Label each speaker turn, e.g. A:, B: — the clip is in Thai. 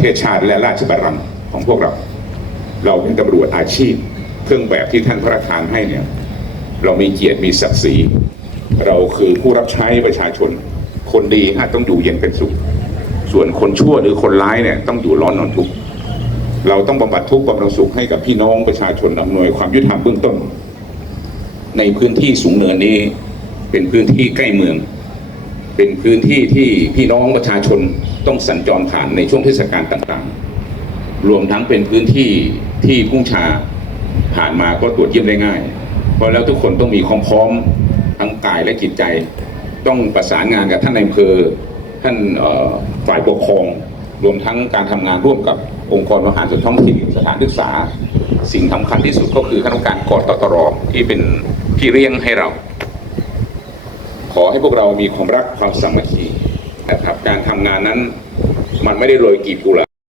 A: เทศชาติและราชบัลลังก์ของพวกเรา เราเป็นตำรวจอาชีพ เครื่องแบบที่ท่านพระราชทานให้เนี่ย เรามีเกียรติมีศักดิ์ศรี เราคือผู้รับใช้ประชาชน คนดีฮะต้องอยู่เย็นเป็นสุข ส่วนคนชั่วหรือคนร้ายเนี่ยต้องอยู่ร้อนนอนทุกข์ เราต้องบำบัดทุกข์บำรุงสุขให้กับพี่น้องประชาชนอำนวยความยุติธรรมเบื้องต้น ในพื้นที่สูงเนินนี้เป็นพื้นที่ใกล้เมือง เป็นพื้นที่ที่พี่น้องประชาชนต้องสัญจรผ่านในช่วงเทศกาลต่างๆ รวมทั้งเป็นพื้นที่ที่พุ่งชาผ่านมาก็ตรวจเยี่ยมได้ง่าย เพราะแล้วทุกคนต้องมีความพร้อมทั้งกายและจิตใจ ต้องประสานงานกับท่านในอำเภอท่านฝ่ายปกครอง รวมทั้งการทำงานร่วมกับองค์กรบริหารส่วนท้องถิ่นสถานศึกษา สิ่งสำคัญที่สุดก็คือคณะกรรมการกตตรที่เป็นพี่เลี้ยงให้เรา ขอให้พวกเรามีความรักความสามัคคีนะครับการทำงานนั้นมันไม่ได้โรยกีบกุหลาบ